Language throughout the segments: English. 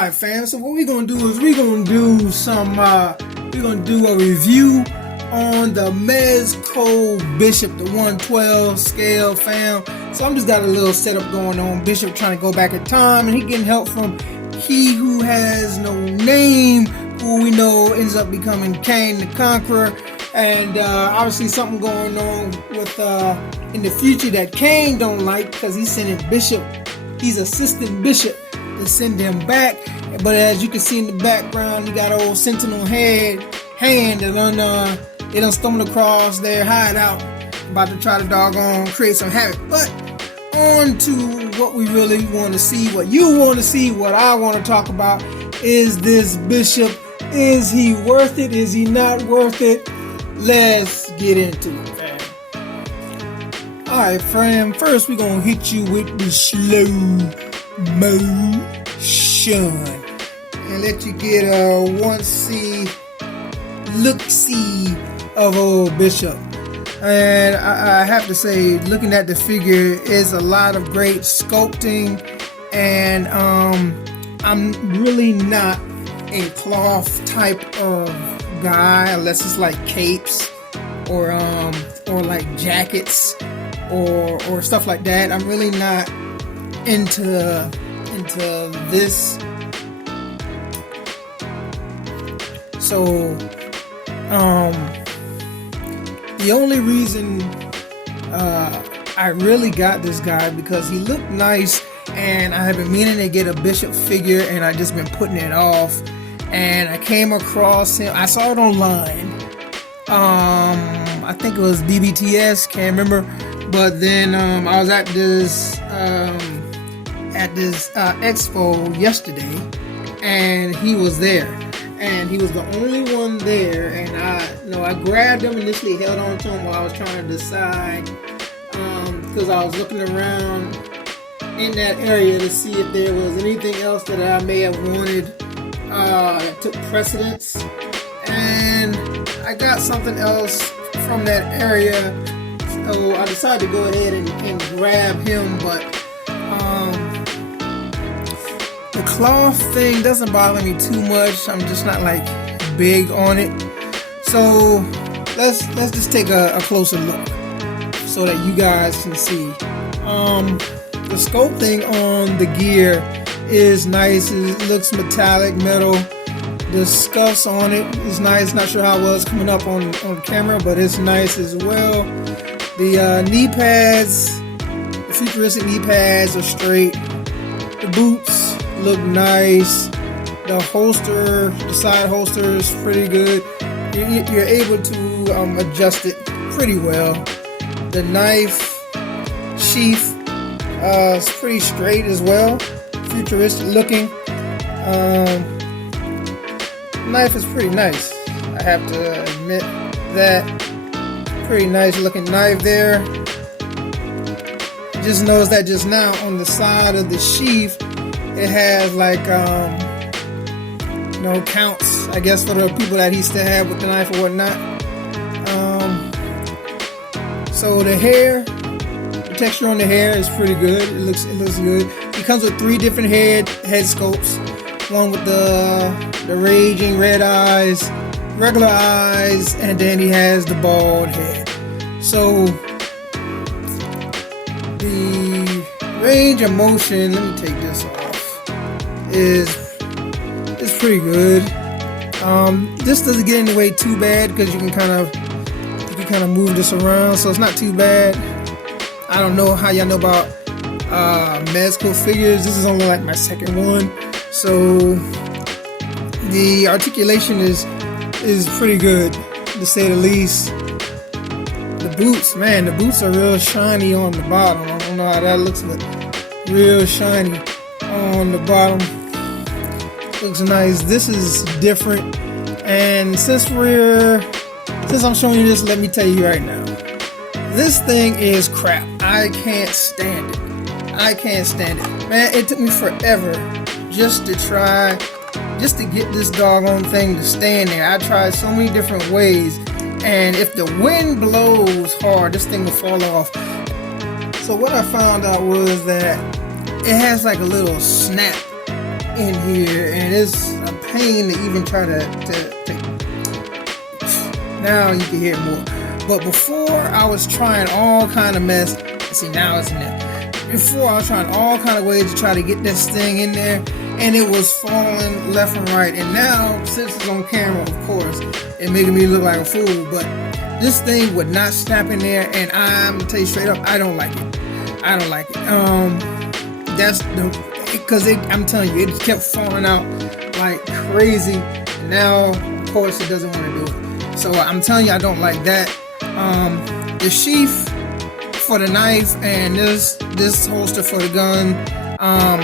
Alright fam, so what we're gonna do is we're gonna do a review on the Mezco Bishop, the 112 scale fam. So I'm just got a little setup going on. Bishop trying to go back in time, and he getting help from he who has no name, who we know ends up becoming Cain the Conqueror. And obviously something going on with in the future that Cain don't like, because he's sending Bishop, he's assisting Bishop to send him back. But as you can see in the background, you got old Sentinel hand that they done stumbled across their hideout, about to try to doggone create some havoc. But on to what we really want to see, what you want to see, what I want to talk about is this Bishop. Is he worth it? Is he not worth it? Let's get into it, fam. Alright, fam. First, we're going to hit you with the slow motion and let you get a look-see of old Bishop. And I have to say, looking at the figure, is a lot of great sculpting. And I'm really not a cloth type of guy, unless it's like capes or like jackets or stuff like that. I'm really not into this. So the only reason I really got this guy because he looked nice, and I have been meaning to get a Bishop figure, and I just been putting it off. And I came across him. I saw it online. I think it was BBTS, can't remember. But then I was at this expo yesterday, and he was there, and he was the only one there. And I grabbed him initially, held on to him while I was trying to decide, because I was looking around in that area to see if there was anything else that I may have wanted that took precedence, and I got something else from that area, so I decided to go ahead and grab him. But the cloth thing doesn't bother me too much. I'm just not like big on it. So let's just take a closer look so that you guys can see. The sculpting on the gear is nice. It looks metallic metal. The scuffs on it is nice. Not sure how it was coming up on camera, but it's nice as well. The knee pads, the futuristic knee pads are straight. The boots look nice. The holster, the side holster is pretty good. You're able to adjust it pretty well. The knife sheath is pretty straight as well. Futuristic looking. Knife is pretty nice, I have to admit that. Pretty nice looking knife there. Just noticed that just now on the side of the sheath it has like counts, I guess, for the people that he still had with the knife or whatnot. So the hair, the texture on the hair is pretty good. It looks good. He comes with 3 different head sculpts. One with the raging red eyes, regular eyes, and then he has the bald head. So the range of motion, let me take this off, is pretty good. This doesn't get in the way too bad because you can kind of move this around, so it's not too bad. I don't know how y'all know about Mezco figures. This is only like my second one, so the articulation is pretty good, to say the least. The boots, man, the boots are real shiny on the bottom. I don't know how that looks, but real shiny on the bottom. Looks nice. This is different, and since I'm showing you this, let me tell you right now, this thing is crap. I can't stand it. Man, it took me forever just to get this doggone thing to stand there. I tried so many different ways, and if the wind blows hard, this thing will fall off. So what I found out was that it has like a little snap in here, and it's a pain to even try to now you can hear more. But before I was trying all kind of mess. See, now it's in there. Before I was trying all kind of ways to try to get this thing in there, and it was falling left and right. And now, since it's on camera, of course, it making me look like a fool. But this thing would not snap in there, and I'm gonna tell you straight up, I don't like it. I don't like it. That's because I'm telling you, it kept falling out like crazy. And now, of course, it doesn't want to do it. So I'm telling you, I don't like that. The sheath for the knife and this holster for the gun, I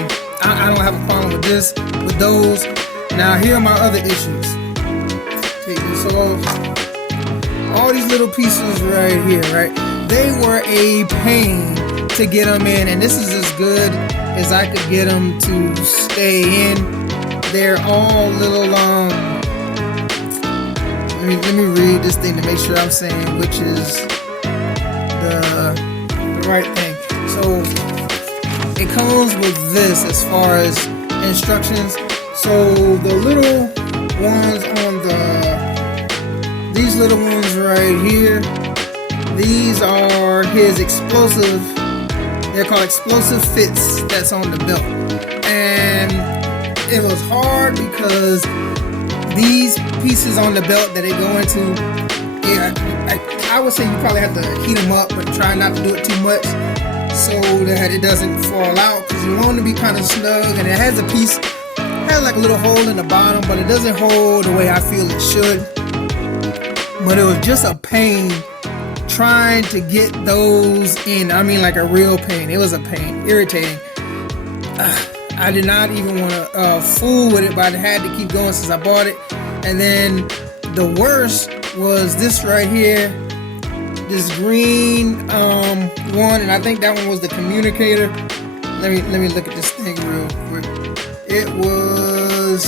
don't have a problem with those. Now here are my other issues. Take this off. All these little pieces right here, right? They were a pain to get them in, and this is as good as I could get them to stay in. They're all little let me read this thing to make sure I'm saying which is the right thing. So it comes with this as far as instructions. So the little ones these little ones right here, these are his explosive. They're called explosive fits that's on the belt. And it was hard because these pieces on the belt that they go into, I would say you probably have to heat them up, but try not to do it too much so that it doesn't fall out, because you want it to be kind of snug. And it has a piece, has like a little hole in the bottom, but it doesn't hold the way I feel it should. But it was just a pain trying to get those in. I mean, like a real pain. It was a pain, irritating. I did not even want to fool with it, but I had to keep going since I bought it. And then the worst was this right here, this green one, and I think that one was the communicator. Let me look at this thing real quick. It was,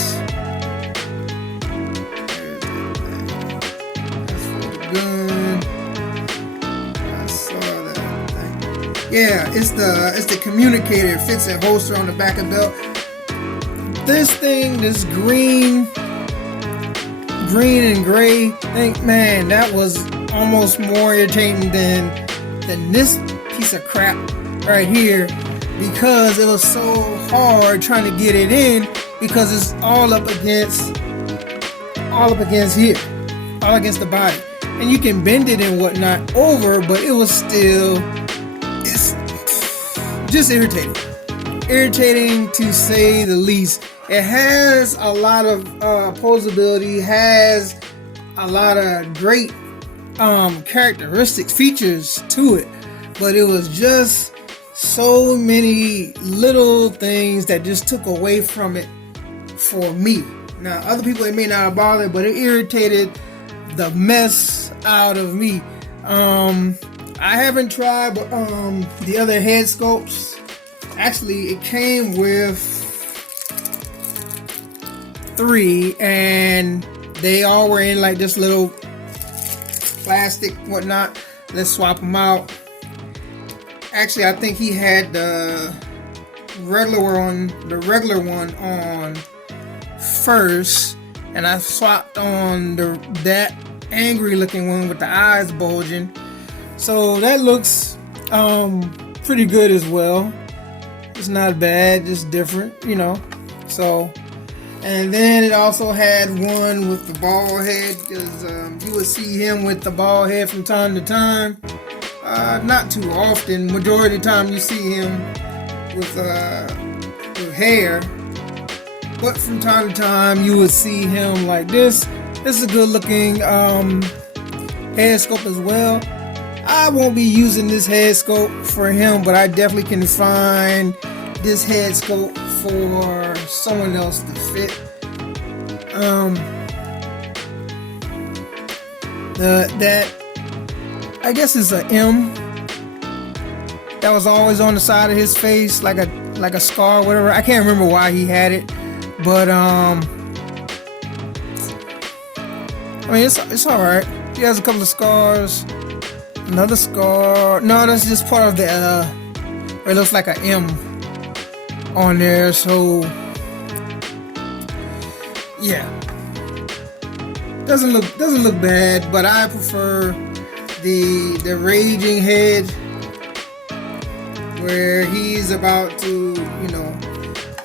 that's for the gun. I saw that thing. Yeah, it's the communicator. It fits a holster on the back of the belt. This thing, this green and gray thing, man, that was almost more irritating than this piece of crap right here, because it was so hard trying to get it in, because it's all up against here, all against the body, and you can bend it and whatnot over, but it was still, it's just irritating to say the least. It has a lot of posability, has a lot of great characteristics, features to it, but it was just so many little things that just took away from it for me. Now, other people, it may not have bothered, but it irritated the mess out of me. I haven't tried the other head sculpts. Actually, it came with 3, and they all were in like this little plastic whatnot. Let's swap them out. Actually, I think he had the regular one on first, and I swapped on that angry looking one with the eyes bulging. So that looks pretty good as well. It's not bad, just different, you know. So, and then it also had one with the bald head, because you would see him with the bald head from time to time. Not too often. Majority of the time you see him with hair, but from time to time you would see him like this. This is a good looking head sculpt as well. I won't be using this head sculpt for him, but I definitely can find this head sculpt for someone else to fit. That I guess is a M that was always on the side of his face, like a scar, whatever. I can't remember why he had it, but I mean, it's all right. He has a couple of scars. Another scar. No, that's just part of the. It looks like an M on there. So yeah, doesn't look bad, but I prefer the raging head where he's about to, you know,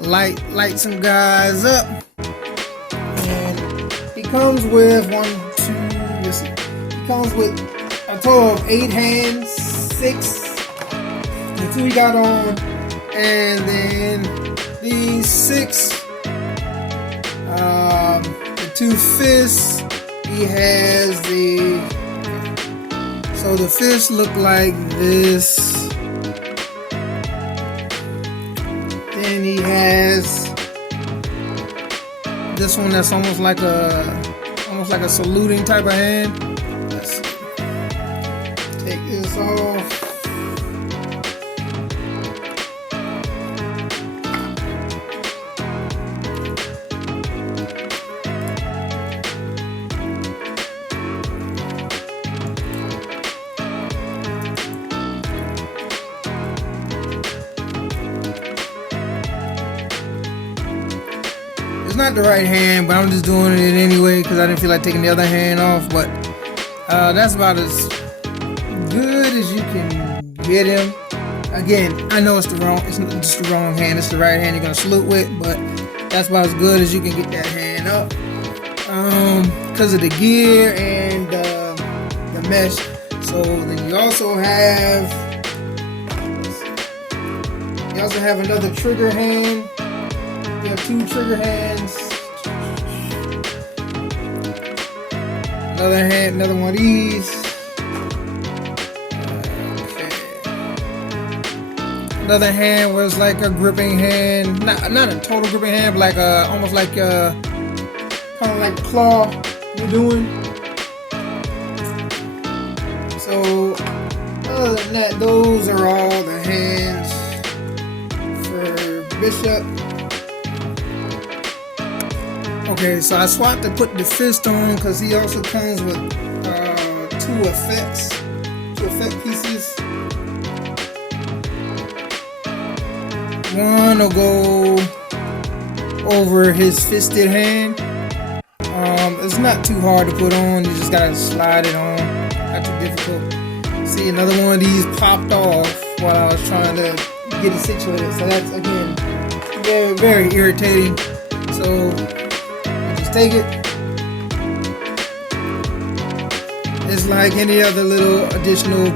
light some guys up. And he comes with he comes with a total of 8 hands, 6, the 2 he got on, and then these 6, the 2 fists. He has so the fists look like this. Then he has this one that's almost like a saluting type of hand. Let's see. Take this off. It's not the right hand, but I'm just doing it anyway because I didn't feel like taking the other hand off. But that's about as good as you can get him. Again, I know it's not just the wrong hand, it's the right hand you're gonna salute with, but that's about as good as you can get that hand up. Because of the gear and the mesh. So then you also have another trigger hand. You have 2 trigger hands. Another one of these. Okay. Another hand was like a gripping hand, not a total gripping hand, but like almost like kind of like the claw you're doing. So other than that, those are all the hands for Bishop. Okay, so I swapped to put the fist on because he also comes with 2 effect pieces. One will go over his fisted hand. It's not too hard to put on. You just gotta slide it on. Not too difficult. See, another one of these popped off while I was trying to get it situated. So that's, again, very, very irritating. So take it. It's like any other little additional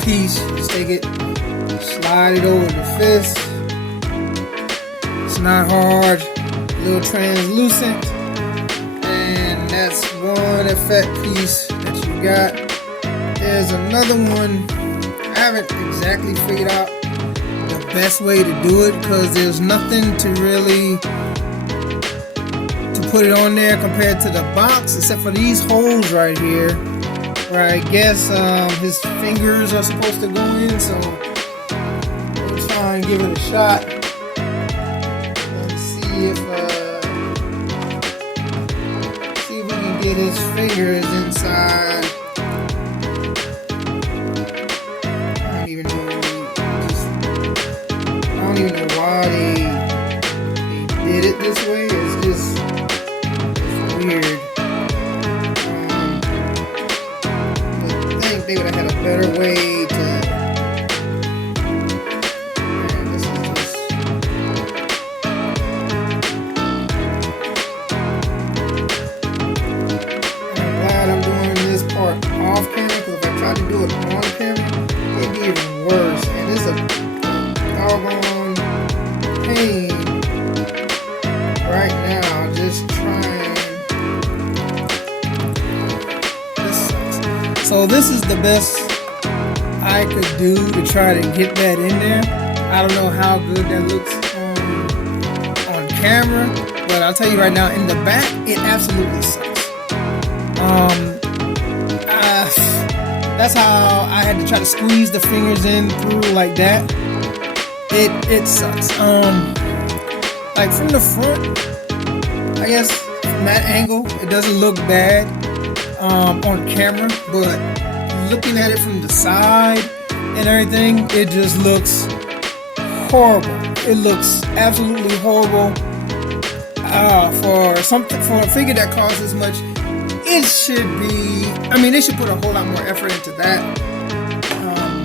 piece. Just take it, slide it over the fist. It's not hard, a little translucent, and that's one effect piece that you got. There's another one. I haven't exactly figured out the best way to do it because there's nothing to really put it on there compared to the box, except for these holes right here, where I guess his fingers are supposed to go in. So we'll try and give it a shot and see if we can get his fingers inside. I don't even know why they did it this way. It's just weird. I think they would have had a better way to. Man, this is just. I'm glad I'm doing this part off camera, because if I tried to do it on camera, it'd be even worse. And it's a doggone pain right now. Just trying. So this is the best I could do to try to get that in there. I don't know how good that looks on camera, but I'll tell you right now, in the back, it absolutely sucks. That's how I had to try to squeeze the fingers in through like that. It sucks. Like from the front, I guess from that angle, it doesn't look bad. On camera, but looking at it from the side and everything, it just looks horrible. It looks absolutely horrible. for a figure that costs as much, it should be. I mean, they should put a whole lot more effort into that.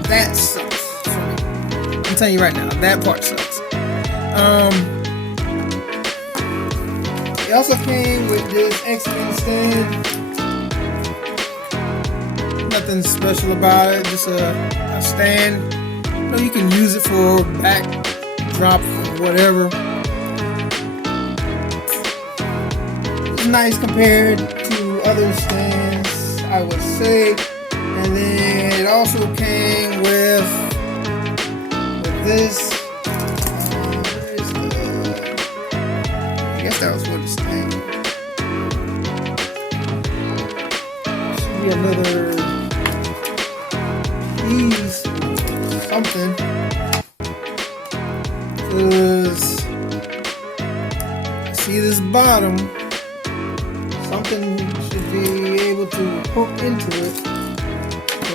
That sucks for me. I'm telling you right now, that part sucks. It also came with this X-Men stand. Nothing special about it, just a stand. You know, you can use it for backdrop or whatever. It's nice compared to other stands, I would say. And then it also came with this. I guess that was what it's saying. Should be another piece or something. Because I see this bottom. Something should be able to hook into it.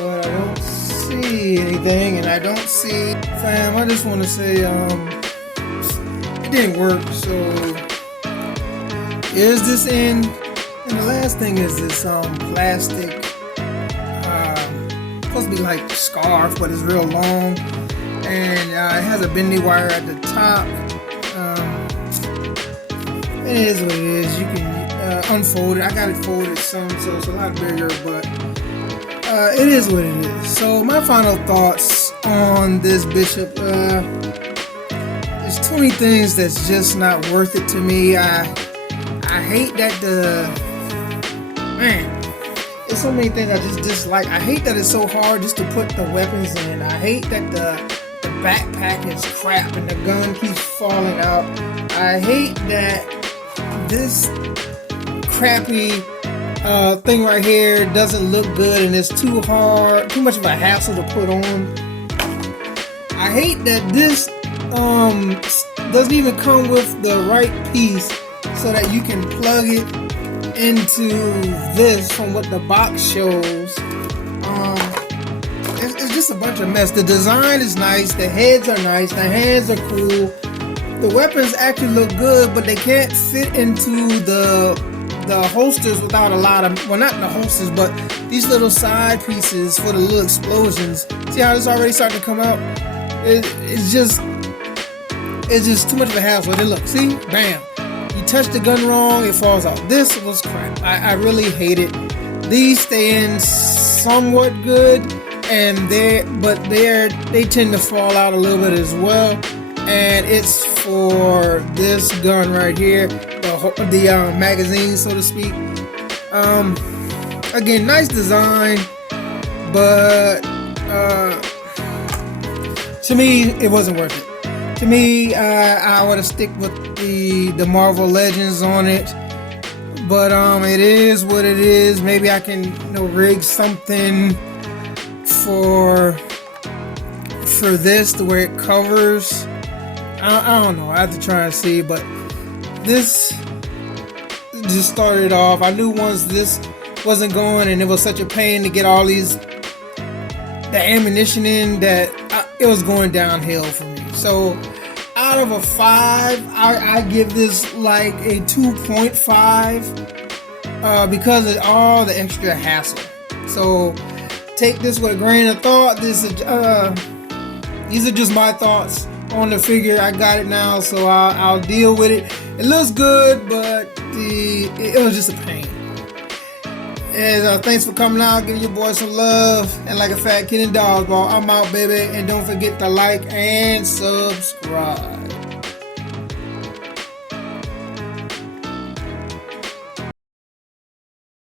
But I don't see anything, and I don't see. Fam, I just want to say, it didn't work. So, is this in? And the last thing is this plastic, supposed to be like a scarf, but it's real long, and it has a bendy wire at the top. It is what it is. You can unfold it. I got it folded some, so it's a lot bigger, but. It is what it is. So my final thoughts on this Bishop, there's too many things that's just not worth it to me. I hate that there's so many things I just dislike. I hate that it's so hard just to put the weapons in. I hate that the backpack is crap and the gun keeps falling out. I hate that this crappy thing right here doesn't look good and it's too much of a hassle to put on. I hate that this doesn't even come with the right piece so that you can plug it into this from what the box shows. It's just a bunch of mess. The design is nice, the heads are nice, the hands are cool, the weapons actually look good, but they can't fit into the holsters without a lot of, well, not the holsters, but these little side pieces for the little explosions. See how it's already starting to come out? It's just too much of a hassle. Then look, see, bam, you touch the gun wrong, it falls out. This was crap. I really hate it. These stay in somewhat good, and they tend to fall out a little bit as well. And it's for this gun right here, the magazine, so to speak. Again, nice design, but to me, it wasn't worth it. To me, I would have stick with the Marvel Legends on it, but it is what it is. Maybe I can rig something for this to where it covers. I don't know. I have to try and see, but this just started off. I knew once this wasn't going and it was such a pain to get all the ammunition in that it was going downhill for me. So out of a 5, I give this like a 2.5 because of all the extra hassle. So take this with a grain of thought. These are just my thoughts on the figure. I got it now, so I'll deal with it. It looks good, but it was just a pain. And thanks for coming out, giving your boy some love. And like a fat kid in dodgeball, I'm out, baby. And don't forget to like and subscribe.